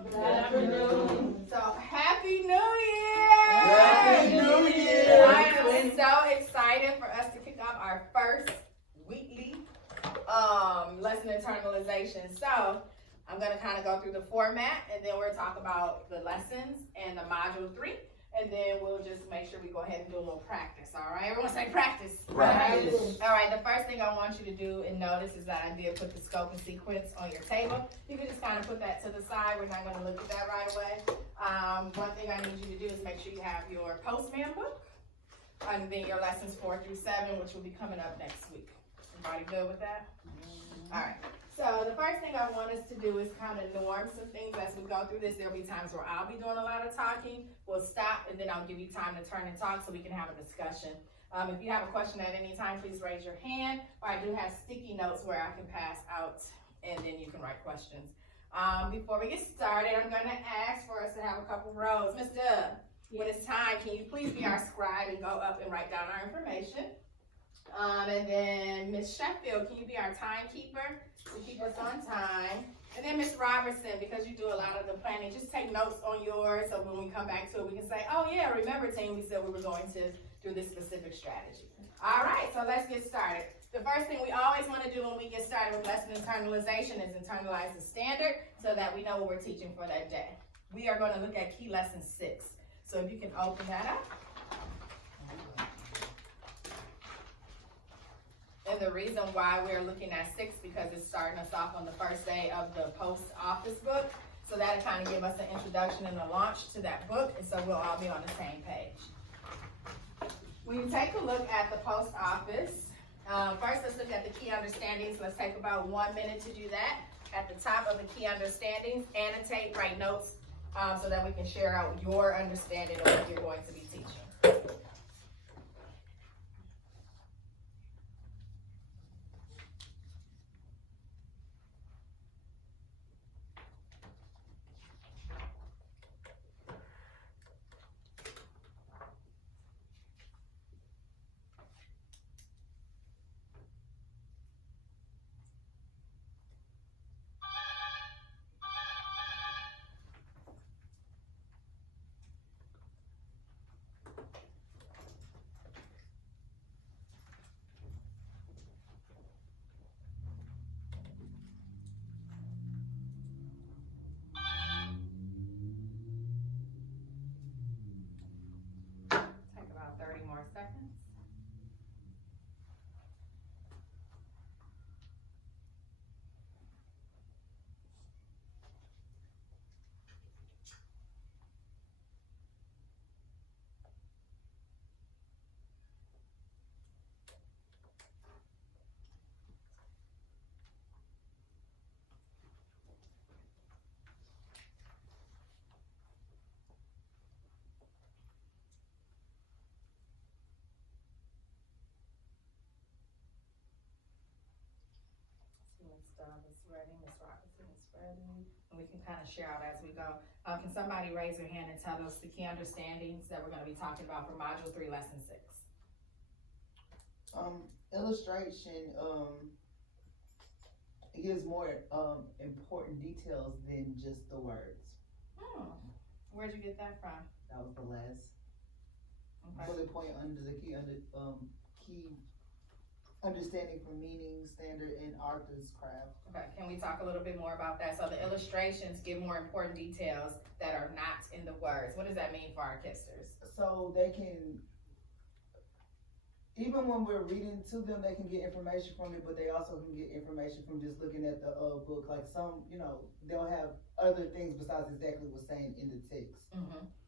Good afternoon. So, Happy New Year! Happy New Year! I am so excited for us to kick off our first Wheatley lesson internalization. So, I'm going to kind of go through the format, and then we'll talk about the lessons and the module 3. And then we'll just make sure we go ahead and do a little practice, all right? Everyone say practice. Practice. All right, the first thing I want you to do and notice is that I did put the scope and sequence on your table. You can just kind of put that to the side. We're not going to look at that right away. One thing I need you to do is make sure you have your postman book and then your lessons 4 through 7, which will be coming up next week. Everybody good with that? All right. So the first thing I want us to do is kind of norm some things as we go through this. There'll be times where I'll be doing a lot of talking. We'll stop and then I'll give you time to turn and talk so we can have a discussion. If you have a question at any time, please raise your hand. Or I do have sticky notes where I can pass out and then you can write questions. Before we get started, I'm going to ask for us to have a couple rows. Ms. Dub, when it's time, can you please be our scribe and go up and write down our information? And then Ms. Sheffield, can you be our timekeeper to keep us on time? And then Ms. Robertson, because you do a lot of the planning, just take notes on yours so when we come back to it, we can say, oh yeah, remember team, we said we were going to do this specific strategy. All right, so let's get started. The first thing we always want to do when we get started with lesson internalization is internalize the standard so that we know what we're teaching for that day. We are going to look at key lesson 6. So if you can open that up. And the reason why we're looking at 6 because it's starting us off on the first day of the post office book. So that'll kind of give us an introduction and a launch to that book. And so we'll all be on the same page. When you take a look at the post office, first let's look at the key understandings. Let's take about 1 minute to do that. At the top of the key understandings, annotate, write notes so that we can share out your understanding of what you're going to be teaching. Take about 30 more seconds. It's ready. Ms. Robinson is ready. And we can kind of share out as we go. Can somebody raise their hand and tell us the key understandings that we're going to be talking about for Module 3, Lesson 6? Illustration it gives more important details than just the words. Where'd you get that from? That was the last bullet point under the key understanding for meaning, standard, and artist's craft. Okay, can we talk a little bit more about that? So the illustrations give more important details that are not in the words. What does that mean for our kisters? So they can, even when we're reading to them, they can get information from it, but they also can get information from just looking at the book. Like some, they'll have other things besides exactly what's saying in the text.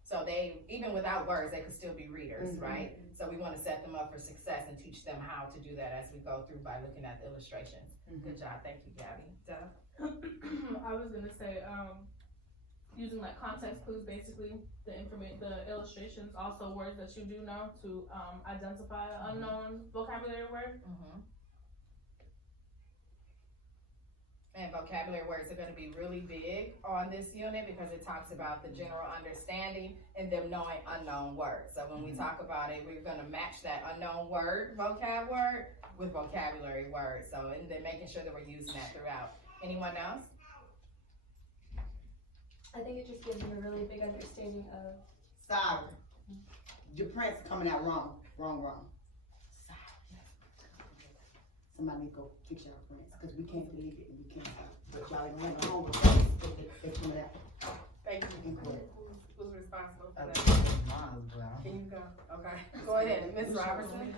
So they, even without words, they could still be readers, right? So we want to set them up for success and teach them how to do that as we go through by looking at the illustrations. Good job. Thank you, Gabby. Duh. I was gonna say, using like context clues, basically the illustrations, also words that you do know to identify an unknown vocabulary word. And vocabulary words are going to be really big on this unit because it talks about the general understanding and them knowing unknown words. So when we talk about it, we're going to match that unknown word, vocab word, with vocabulary words. So, and then making sure that we're using that throughout. Anyone else? I think it just gives them a really big understanding of. Sorry. Your print's coming out wrong. Somebody need to go fix your prints, cause we can't believe it and we can't. But y'all ain't running home with us. They coming out. Thank you. Incorrect. Who's responsible for that? Mine, well. Can you go? Okay, go ahead, Ms. Robertson.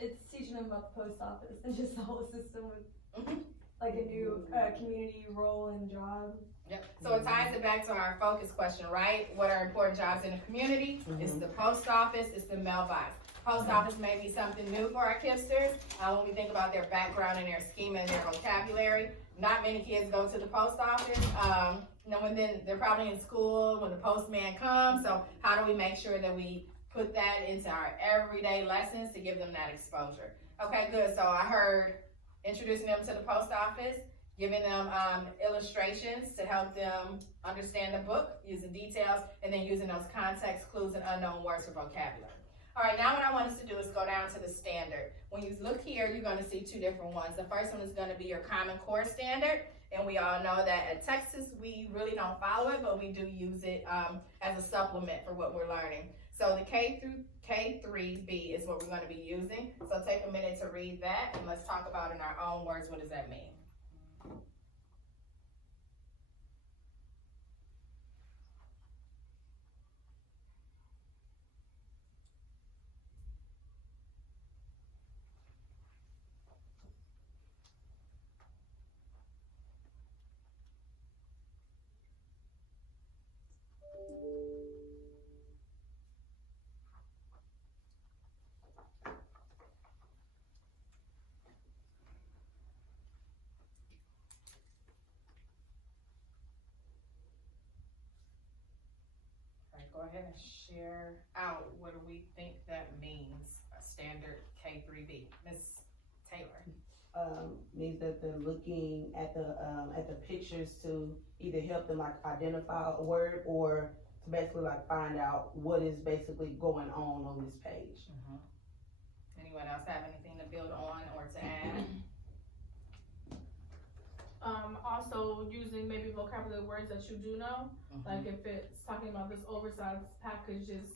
It's teaching them about the post office and just the whole system with Mhm. like a new community role and job. Yep, so it ties it back to our focus question, right? What are important jobs in the community? It's the post office, it's the mailbox. Post office may be something new for our kidsters. When we think about their background and their schema and their vocabulary, not many kids go to the post office. Then they're probably in school when the postman comes. So how do we make sure that we put that into our everyday lessons to give them that exposure? Okay, good. So I heard introducing them to the post office, giving them illustrations to help them understand the book, using details, and then using those context clues and unknown words for vocabulary. All right, now what I want us to do is go down to the standard. When you look here, you're gonna see two different ones. The first one is gonna be your Common Core standard, and we all know that at Texas, we really don't follow it, but we do use it as a supplement for what we're learning. So the K through K3B is what we're gonna be using. So take a minute to read that, and let's talk about in our own words, what does that mean? Go ahead and share out what do we think that means, a standard K3B. Ms. Taylor. Means that they're looking at the pictures to either help them like identify a word or to basically like find out what is basically going on this page. Anyone else have anything to build on or to add? Also using maybe vocabulary words that you do know. Like if it's talking about this oversized package is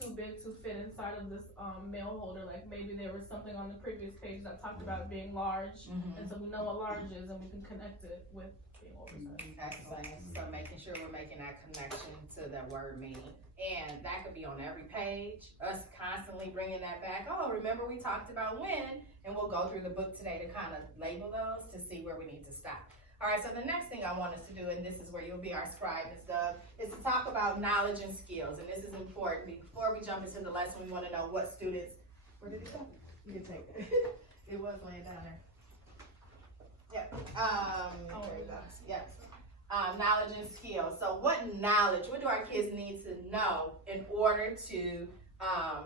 too big to fit inside of this mail holder, like maybe there was something on the previous page that talked about it being large, and so we know what large is and we can connect it with being oversized. Excellent. So making sure we're making that connection to that word meaning. And that could be on every page, us constantly bringing that back. Oh, remember we talked about when, and we'll go through the book today to kind of label those to see where we need to stop. All right, so the next thing I want us to do, and this is where you'll be our scribe, Ms. Dove, is to talk about knowledge and skills. And this is important. Before we jump into the lesson, we want to know what students, where did it go? You can take it. It was laying down there. Yep. There it goes. Yes. Knowledge and skills. So what do our kids need to know in order to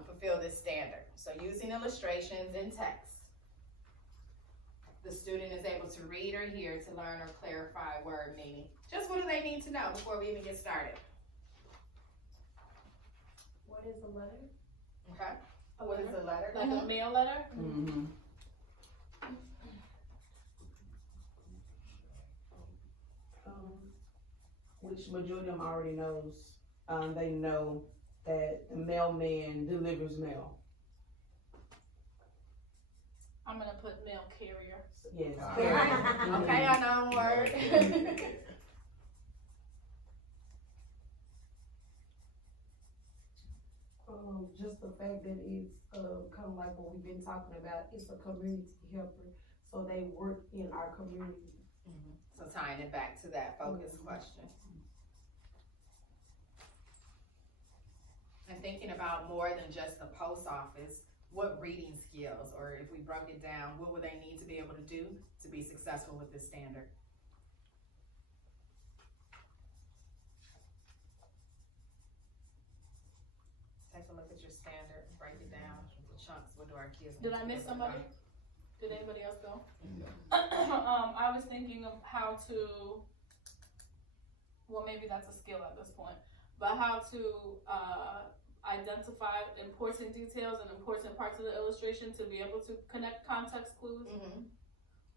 fulfill this standard? So using illustrations and text. The student is able to read or hear to learn or clarify word meaning. Just what do they need to know before we even get started? What is a letter? Okay. What is a letter? Like a mail letter? Which majority of them already knows. They know that the mailman delivers mail. I'm gonna put mail carrier. Yes. Okay, I know word. Just the fact that it's kind of like what we've been talking about, it's a community helper, so they work in our community. So tying it back to that focus question. And thinking about more than just the post office, what reading skills, or if we broke it down, what would they need to be able to do to be successful with this standard? Take a look at your standard, break it down into chunks. What do our kids need Did I to be miss able to somebody? learn? Did anybody else go? I was thinking of how to, well, maybe that's a skill at this point, but how to identify important details and important parts of the illustration to be able to connect context clues.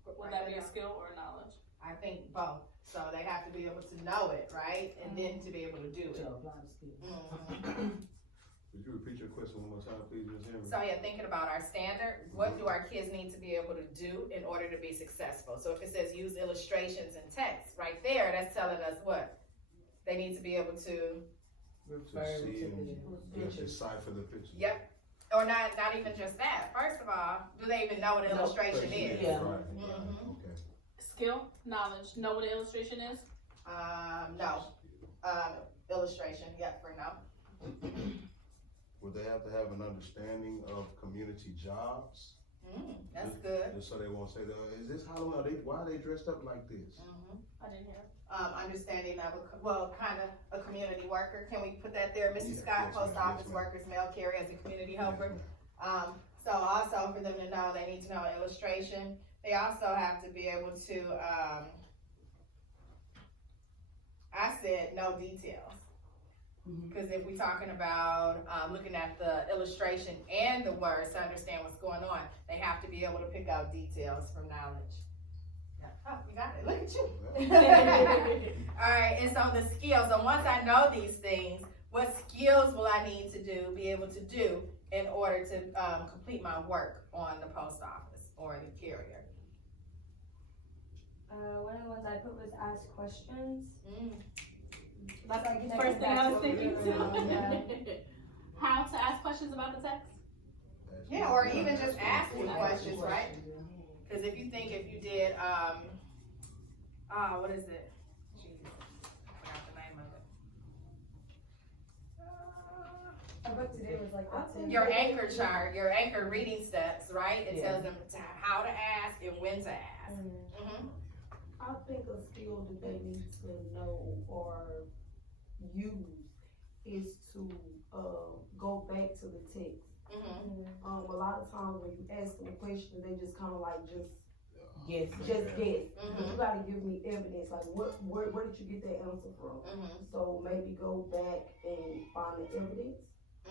Would that be a skill or a knowledge? I think both. So they have to be able to know it, right? And then to be able to do To it. apply the skill. Would you repeat your question one more time, please, Ms. Henry? So yeah, thinking about our standard, what do our kids need to be able to do in order to be successful? So if it says use illustrations and text, right there, that's telling us what? They need to be able to, To Refer see to and the decipher the picture. yep. Or not even just that. First of all, do they even know what an illustration is? Yeah. Right, Mhm. okay. Skill, knowledge, know what an illustration is? No. Illustration, yep, for no. Would they have to have an understanding of community jobs? That's good. Just so they won't say, is this Halloween? Why are they dressed up like this? I didn't hear. Understanding of kind of a community worker. Can we put that there? Mrs. Yeah, Scott, yes, post ma'am, office yes, ma'am. workers, mail carrier as a community helper. Yes, So also for them to know, they need to know illustration. They also have to be able to, I said no details. Because if we're talking about looking at the illustration and the words to understand what's going on, they have to be able to pick out details from knowledge. Oh, you got it. Look at you. All right, and so the skills. So once I know these things, what skills will I need to be able to do in order to complete my work on the post office or the carrier? One of the ones I put was ask questions. That's Like, the connect first it thing back I to was what we thinking were too. doing, yeah. How to ask questions about the text? Yeah, or even just asking questions, right? Because if you think if you did, what is it? Jesus, I forgot the name of it. Our book today was like that too. Your anchor chart, your anchor reading steps, right? It Yeah. tells them how to ask and when to ask. Mm-hmm. I think a skill that they need to know or use is to go back to the text. Mm-hmm. A lot of times when you ask them a question, they just kind of like just Yes. guess. Mm-hmm. But you gotta give me evidence, like where did you get that answer from? Mm-hmm. So maybe go back and find the evidence.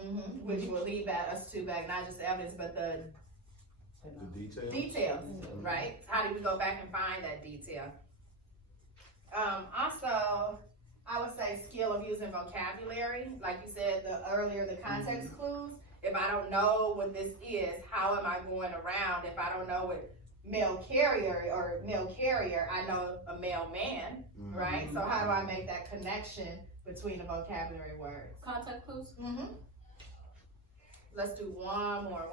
Mm-hmm. Which will lead us to back, not just the evidence, but the The details? details, right? How do we go back and find that detail? Also, I would say skill of using vocabulary, like you said earlier, the context clues. If I don't know what this is, how am I going around? If I don't know what mail carrier or mail carrier, I know a mailman, right? So how do I make that connection between the vocabulary words? Contact clues? Mm-hmm. Let's do one more.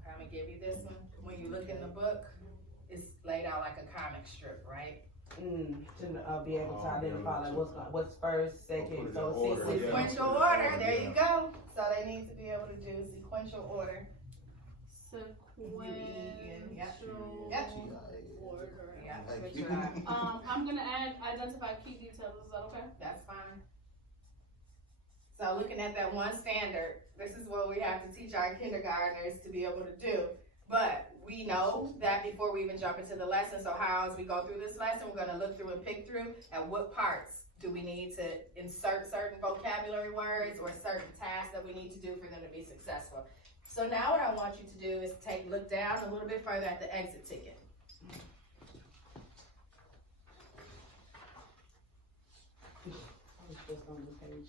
Okay, I'm gonna give you this one. When you look in the book, it's laid out like a comic strip, right? To be able to identify like what's first, second, so Order, it's yeah. Sequential order, there you go. So they need to be able to do sequential order. Sequential Yep. order. Yeah, Thank good you. job. I'm gonna add identify key details. Is that okay? That's fine. So looking at that one standard, this is what we have to teach our kindergartners to be able to do. But we know that before we even jump into the lesson, so how as we go through this lesson, we're gonna look through and pick through at what parts do we need to insert certain vocabulary words or certain tasks that we need to do for them to be successful. So now what I want you to do is look down a little bit further at the exit ticket. I was just on the page.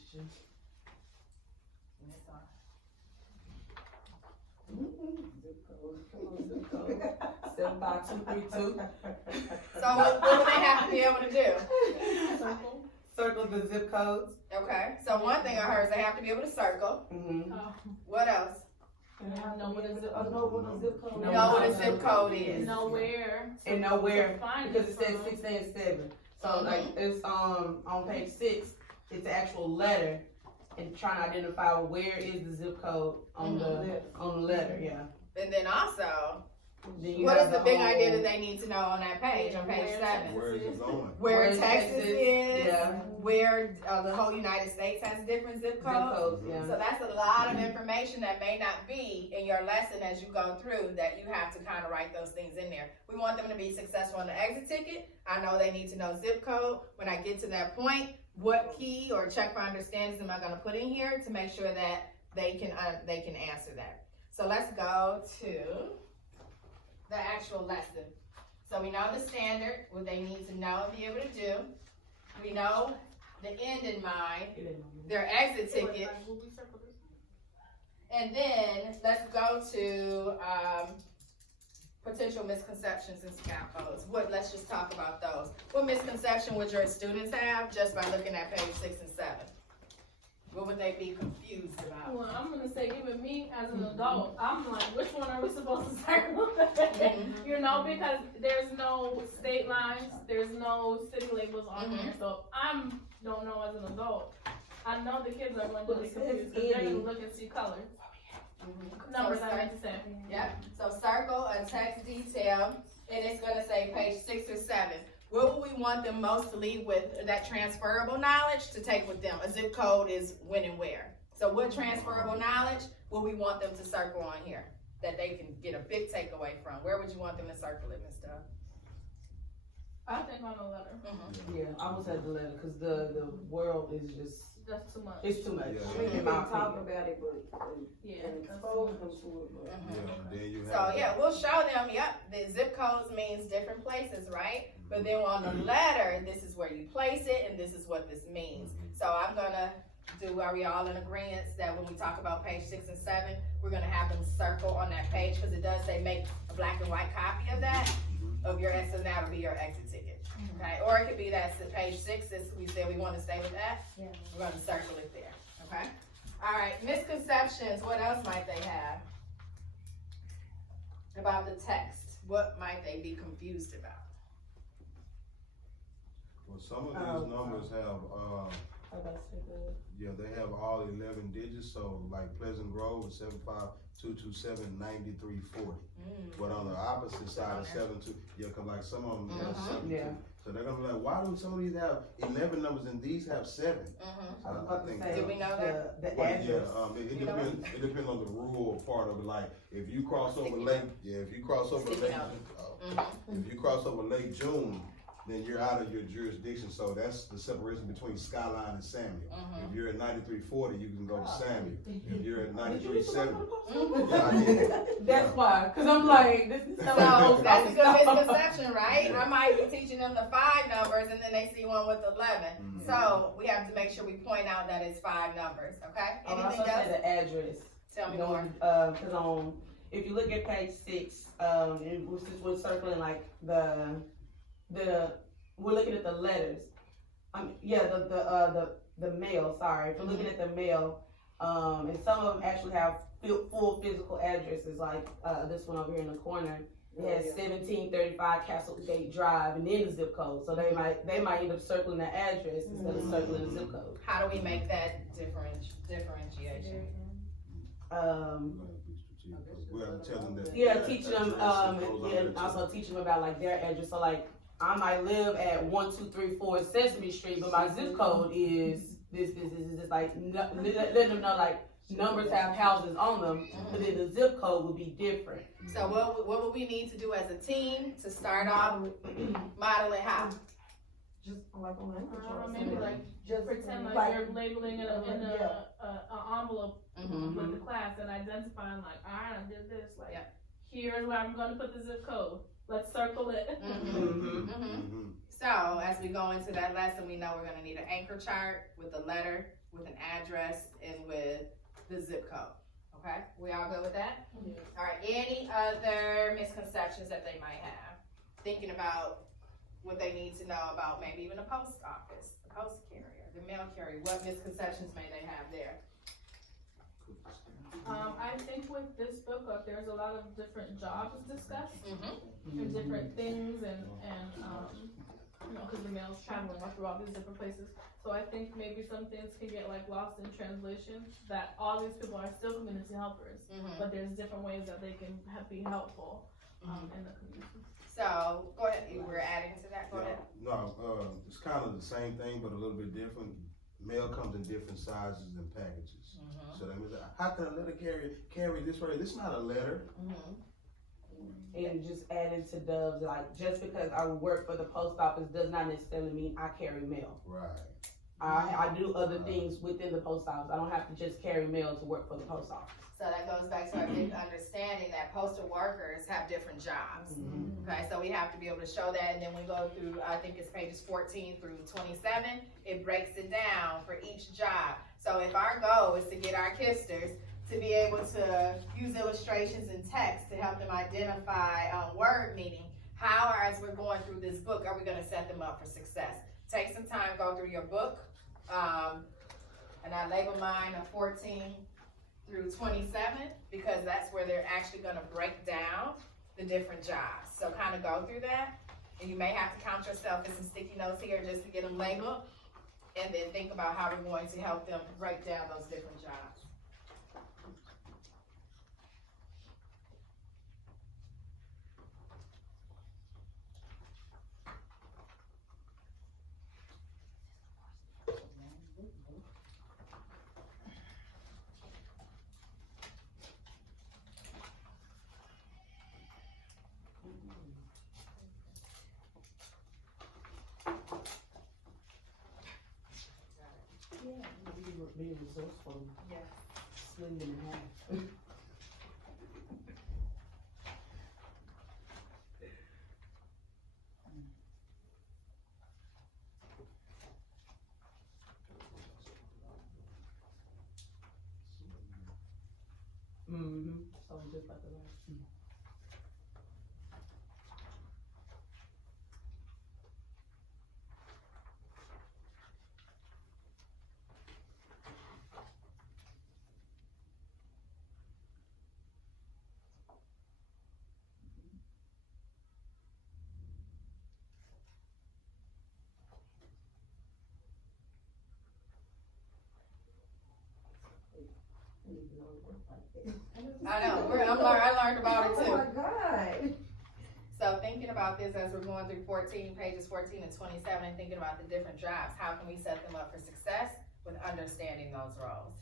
Zip code. Come on, zip code. 75232. So what do they have to be able to do? Circle the zip codes. Okay, so one thing I heard is they have to be able to circle. Mm-hmm. What else? Know what a zip Know what a zip code is. Know what a zip code is. Know where. And know where, to find because it says from. 6 and 7. So like it's on page 6, it's the actual letter and trying to identify where is the zip code on the letter, yeah. And then also, Then you What have is the big whole- idea that they need to know on that page, on page Where 7? Where is it going? Where Texas is, Yeah. where the whole United States has different zip Zip codes. codes, yeah. So that's a lot of information that may not be in your lesson as you go through, that you have to kind of write those things in there. We want them to be successful on the exit ticket. I know they need to know zip code. When I get to that point, what key or check for understandings am I gonna put in here to make sure that they can answer that? So let's go to the actual lesson. So we know the standard, what they need to know and be able to do. We know the end in mind, their exit ticket. And then let's go to potential misconceptions and scaffolds. Let's just talk about those. What misconception would your students have just by looking at page 6 and 7? What would they be confused about? Well, I'm gonna say, even me as an adult, I'm like, which one are we supposed to circle? You know, because there's no state lines, there's no city labels on here, so don't know as an adult. I know the kids are going to be confused because they're gonna look and see colors. Numbers, I meant to say. Yep. So circle a text detail, and it's gonna say page 6 or 7. What would we want them most to leave with, that transferable knowledge to take with them? A zip code is when and where. So what transferable knowledge would we want them to circle on here that they can get a big takeaway from? Where would you want them to circle it, Ms. Dove? I think on the letter. Yeah, I would say the letter, cause the world is just, That's too much. it's too much, Yeah. We in can my talk opinion. about it, but, Yeah, and that's expose too them much. to it, but. Yeah, then you have. So yeah, we'll show them, yep, the zip codes means different places, right? But then on the letter, this is where you place it and this is what this means. So I'm gonna are we all in agreement that when we talk about page 6 and 7, we're gonna have them circle on that page, because it does say make a black and white copy of that, of your, and so that'll be your exit ticket. Okay, or it could be that page 6, as we said we wanna stay with that. Yeah. We're gonna circle it there, okay? All right, misconceptions, what else might they have about the text? What might they be confused about? Well, some of these numbers have, yeah, they have all 11 digits, so like Pleasant Grove is 752279340. But on the opposite side of 72, yeah, cause like some of them have 72. Yeah. So they're gonna be like, why do some of these have 11 numbers and these have 7? I was I about to think say, Do we know that? the Well, address. yeah, it depends on the rural part of it. Like if you cross over Lake, if you cross over Sticky Lake, note. if you cross over Lake June, then you're out of your jurisdiction. So that's the separation between Skyline and Samuel. If you're at 9340, you can go to Samuel. If you're at 9370, yeah, I did. That's why, cause I'm like, this is So that's a good misconception, right? I might be teaching them the 5 numbers and then they see one with 11. So we have to make sure we point out that it's 5 numbers, okay? I also Anything say else? the address. Tell me You know, more. cause if you look at page 6, we're circling like we're looking at the letters. The mail, sorry. If we're looking at the mail, and some of them actually have full physical addresses, like this one over here in the corner. It has 1735 Castle Gate Drive and then the zip code. So they might end up circling the address instead of circling the zip code. How do we make that differentiation? We have to tell them that. Yeah, teach them, and also teach them about like their address. So like, I might live at 1234 Sesame Street, but my zip code is this. Like, let them know like numbers have houses on them, but then the zip code would be different. So what would we need to do as a team to start off modeling how? Just like on that. Maybe like Just pretend like you're labeling it in a envelope with the class and identifying like, I did this. Like, here's where I'm going to put the zip code. Let's circle it. So as we go into that lesson, we know we're going to need an anchor chart with a letter, with an address, and with the zip code. Okay, we all good with that? All right, any other misconceptions that they might have? Thinking about what they need to know about maybe even the post office, the post carrier, the mail carrier. What misconceptions may they have there? I think with this book, there's a lot of different jobs discussed and different things and you know, because the mail's traveling all through all these different places. So I think maybe some things can get like lost in translation, that all these people are still community helpers, but there's different ways that they can be helpful. in the community. So, go ahead, you were adding to that, go ahead. No, it's kind of the same thing, but a little bit different. Mail comes in different sizes and packages. So that means, how can a letter carry this way? This is not a letter. And just adding to Dove's, like, just because I work for the post office does not necessarily mean I carry mail. Right. I do other things within the post office. I don't have to just carry mail to work for the post office. So that goes back to our big understanding that postal workers have different jobs. Okay, so we have to be able to show that, and then we go through, I think it's pages 14 through 27, it breaks it down for each job. So if our goal is to get our kisters to be able to use illustrations and text to help them identify word meaning, how, as we're going through this book, are we gonna set them up for success? Take some time, go through your book, and I label mine a 14 through 27, because that's where they're actually gonna break down the different jobs. So kind of go through that, and you may have to count yourself in some sticky notes here just to get them labeled, and then think about how we're going to help them break down those different jobs. Be resourceful. Yeah. Slim them in half. So just like the last. I know, I learned about it Oh too. my God. So thinking about this as we're going through pages 14 and 27, and thinking about the different jobs, how can we set them up for success with understanding those roles?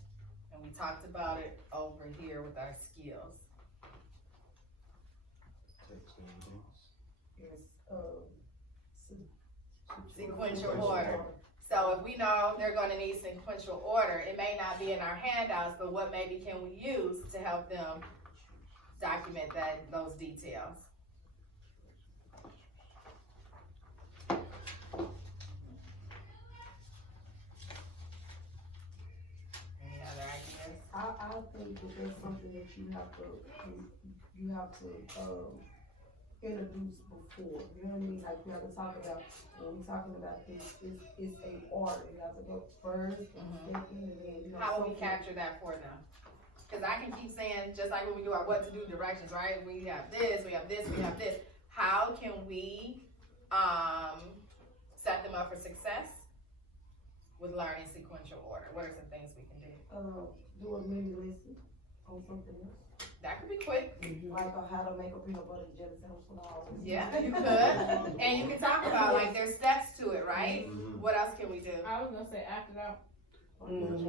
And we talked about it over here with our skills. Sequential order. So if we know they're gonna need sequential order, it may not be in our handouts, but what maybe can we use to help them document those details? Any other ideas? I think that that's something that you have to introduce before, you know what I mean? Like, we have to talk about, when we're talking about this, it's a order, you have to go first, and second, and then, you know. How will we something- capture that for them? Cause I can keep saying, just like when we do our what to do directions, right? We have this, we have this, we have this. How can we, set them up for success with learning sequential order? What are some things we can do? Do a mini lesson on something else, That could be quick. like how to make a peanut butter and jelly sandwich with all this. Yeah, you could. And you can talk about, like, there's steps to it, right? What else can we do? I was gonna say act it out.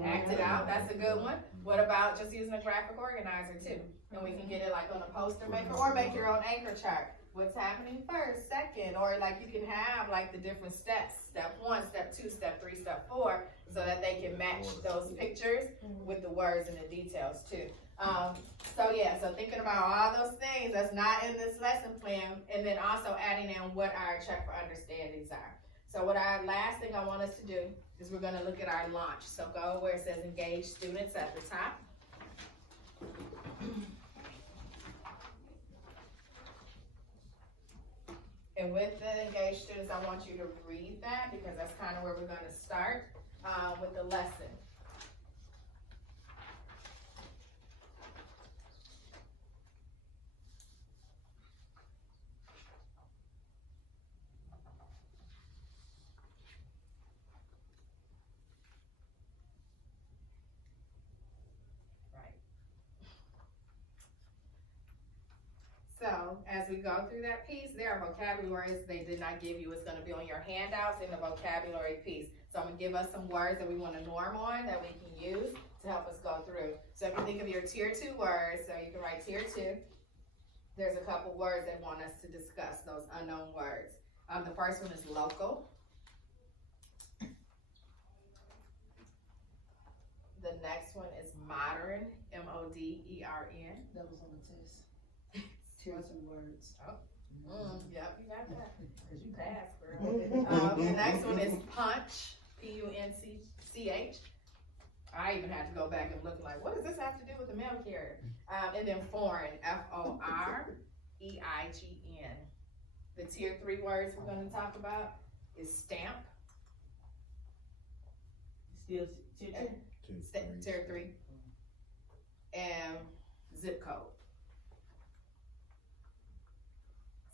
Act it out, that's a good one. What about just using a graphic organizer too? And we can get it like on a poster maker, or make your own anchor chart. What's happening first, second, or like you can have like the different steps, step 1, step 2, step 3, step 4, so that they can match those pictures with the words and the details too. So thinking about all those things that's not in this lesson plan, and then also adding in what our check for understandings are. So what our last thing I want us to do is we're gonna look at our launch. So go where it says engage students at the top. And with the engaged students, I want you to read that, because that's kind of where we're gonna start, with the lesson. So So, as we go through that piece, there are vocabulary words they did not give you. It's gonna be on your handouts in the vocabulary piece. So I'm gonna give us some words that we wanna norm on, that we can use to help us go through. So if you think of your tier 2 words, so you can write tier 2, there's a couple words they want us to discuss, those unknown words. The first one is local. The next one is modern, M-O-D-E-R-N. That was on the test. Tier 2 words. Yep, you got that. Cause you passed, girl. The next one is punch, P-U-N-C-C-H. I even had to go back and look like, what does this have to do with the mail carrier? And then foreign, F-O-R-E-I-G-N. The tier 3 words we're gonna talk about is stamp. Still tier 2? Tier 3. And zip code.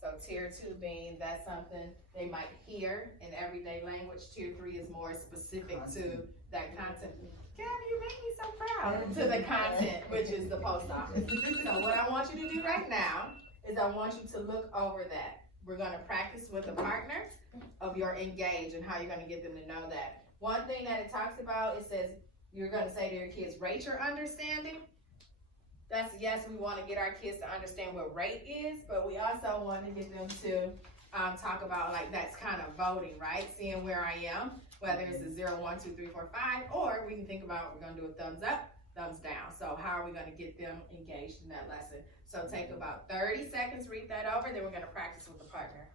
So tier 2 being that's something they might hear in everyday language. Tier 3 is more specific to that content. Gabby, you make me so proud. To the content, which is the post office. So what I want you to do right now is I want you to look over that. We're gonna practice with the partners of your engage and how you're gonna get them to know that. One thing that it talks about, it says you're gonna say to your kids, rate your understanding. That's yes, we want to get our kids to understand what rate is, but we also want to get them to talk about like that's kind of voting, right? Seeing where I am, whether it's a 0, 1, 2, 3, 4, 5, or we can think about we're gonna do a thumbs up, thumbs down. So how are we gonna get them engaged in that lesson? So take about 30 seconds, read that over, then we're gonna practice with the partner.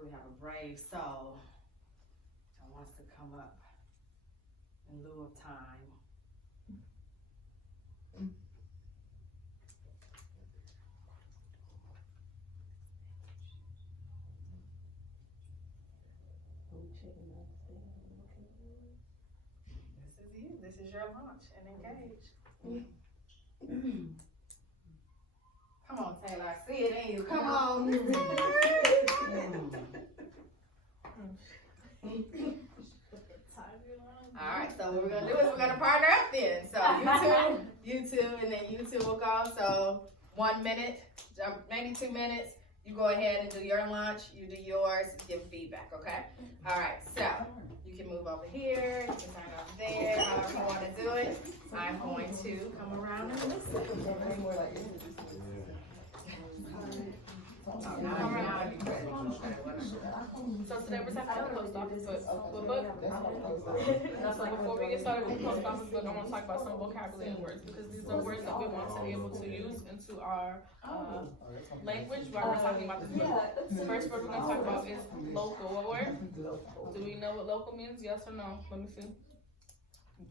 We have a brave soul that wants to come up in lieu of time. This is you. This is your launch and engage. Come on, Taylor. I see it in you. Come on, Miss Taylor. All right, so what we're gonna do is we're gonna partner up then. So you two, and then you two will go. So 1 minute, maybe 2 minutes. You go ahead and do your lunch. You do yours. Give feedback, okay? All right, so you can move over here. You can turn over there. However you want to do it. I'm going to come around and listen. So today we're talking about the post office book. So before we get started with the post office book, I want to talk about some vocabulary words because these are words that we want to be able to use into our language while we're talking about this book. The first word we're going to talk about is local. What word? Do we know what local means? Yes or no? Let me see.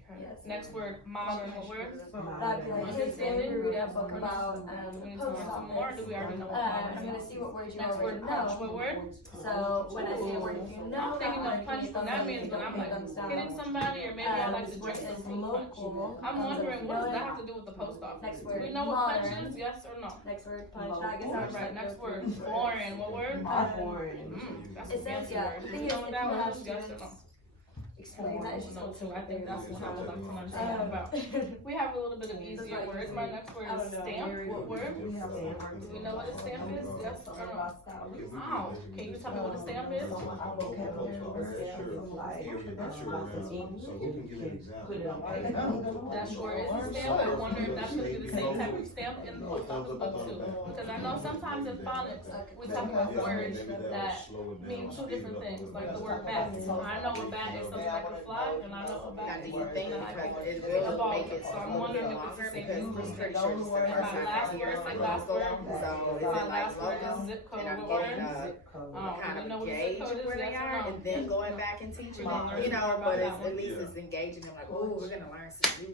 Okay. Yes. Next word, modern. What word? Understanding. We're gonna talk about We need to post learn some more. office. Do we already know what I'm modern gonna means? see what words you Next already word, punch. know. What word? So when I say a word, if you know, I'm thinking that of punch, but that means when I'm like hitting somebody or maybe I like to drink This something punch. local. I'm wondering what does that have to do with the post office? Next Do word, we know what punch modern. is? Yes or no? Next word, punch. I guess All right, next word, foreign. What word? Foreign. That's It a says, fancy yeah, word. the Do thing you is, know what if that you one have is? Yes or no? students- Explain that. No, too. I think that's what I would like to understand about. We have a little bit of easier words. My next word is stamp. What word? Do we know what a stamp is? Yes or no? Oh, can you tell me what a stamp is? That sure is a stamp. I wonder if that's gonna be the same type of stamp in the post office book too. Because I know sometimes in phonics, we talk about words that mean two different things, like the word bat. I know a bat is something that can fly, and I know a bat is something that I can a ball. So I'm wondering if it's the same thing. And my last word, say last word. My last word is zip code. What word? Do we know what a zip code is, where they yes or are, no? and then going back and teaching We're gonna them, learn you know, more about but that it's, one. at least Yeah. it's engaging them, like, oh, we're gonna learn some new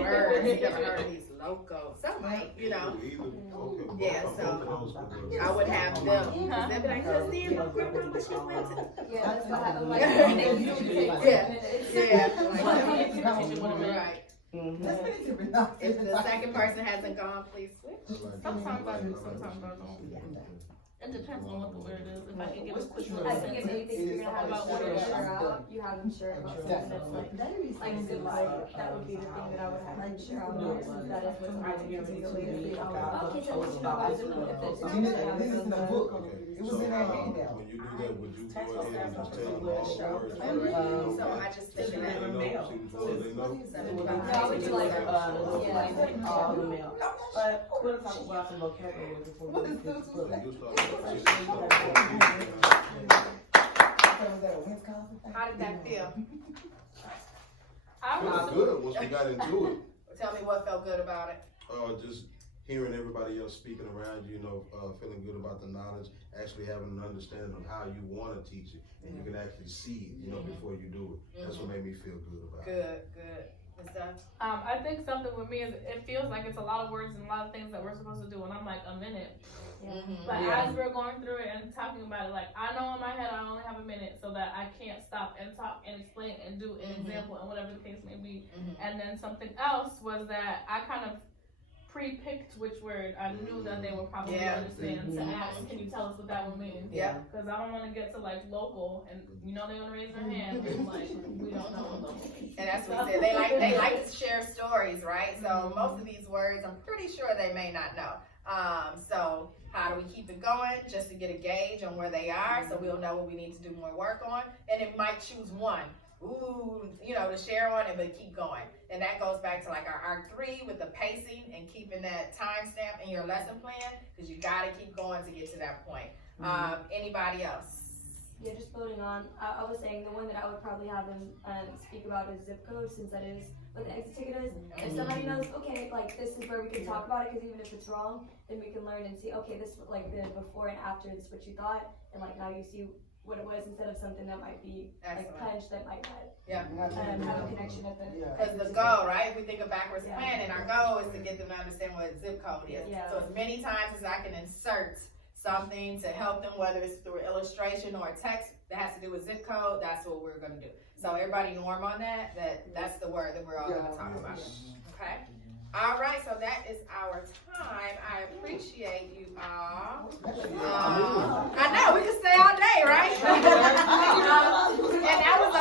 words, you're gonna learn these locals, something like, you know. Yeah, so I would have them, because they'd be like, cause then my grandmama, she went to. Yeah, that's what happened. Like, Yeah. they usually take Yeah. 10 minutes. Yeah. Teach it 1 minute. Right. Mhm. If the second person hasn't gone, please switch. Sometimes I do, sometimes I don't. It depends on what the word is. If I can give a quick little I think if sentence. anything, you're gonna have About a what short it is. share out, you have them share about something that's like zip code. That would be the thing that I would have them share out more, since that is what's going to be the latest thing. Okay, so what you know about zip code, if it's. This is in the book. It was in that handout. When you do that, would you go ahead and just tell them all the words? So I just think See that. what they know, see which ones they know? Yeah, I would do like, Like all the mail. But we'll talk about some vocabulary before we get this book. How did that feel? I It was was, good once we got into it. Tell me what felt good about it. Just hearing everybody else speaking around you, feeling good about the knowledge, actually having an understanding of how you want to teach it, and you can actually see it, before you do it. That's what made me feel good about it. Good. Ms. Dunn? I think something with me is it feels like it's a lot of words and a lot of things that we're supposed to do, and I'm like, a minute. But Yeah. as we're going through it and talking about it, like, I know in my head I only have a minute, so that I can't stop and talk and explain and do an example and whatever the case may be. And then something else was that I kind of pre-picked which word I knew that they would probably understand to ask, can you tell us what that one means? Yeah. Because I don't want to get to like local and they want to raise their hand and like, we don't know what local means. And that's what we said. They like to share stories, right? So most of these words, I'm pretty sure they may not know. So how do we keep it going? Just to get a gauge on where they are, so we'll know what we need to do more work on. And it might choose one, to share on it, but keep going. And that goes back to like our Arc 3 with the pacing and keeping that time stamp in your lesson plan, because you got to keep going to get to that point. Anybody else? Yeah, just building on, I was saying the one that I would probably have them speak about is zip code, since that is what the exit ticket is. If somebody knows, okay, like this is where we can talk about it, because even if it's wrong, then we can learn and see, okay, this like the before and after, this is what you thought, and like now you see what it was, instead of something that might be like punched that might not have a connection at the. Because the goal, right? If we think of backwards planning, our goal is to get them to understand what zip code is. Yeah. So as many times as I can insert something to help them, whether it's through illustration or text that has to do with zip code, that's what we're gonna do. So everybody norm on that's the word that we're all gonna talk about. Okay? All right, so that is our time. I appreciate you all. I know, we can stay all day, right? And that was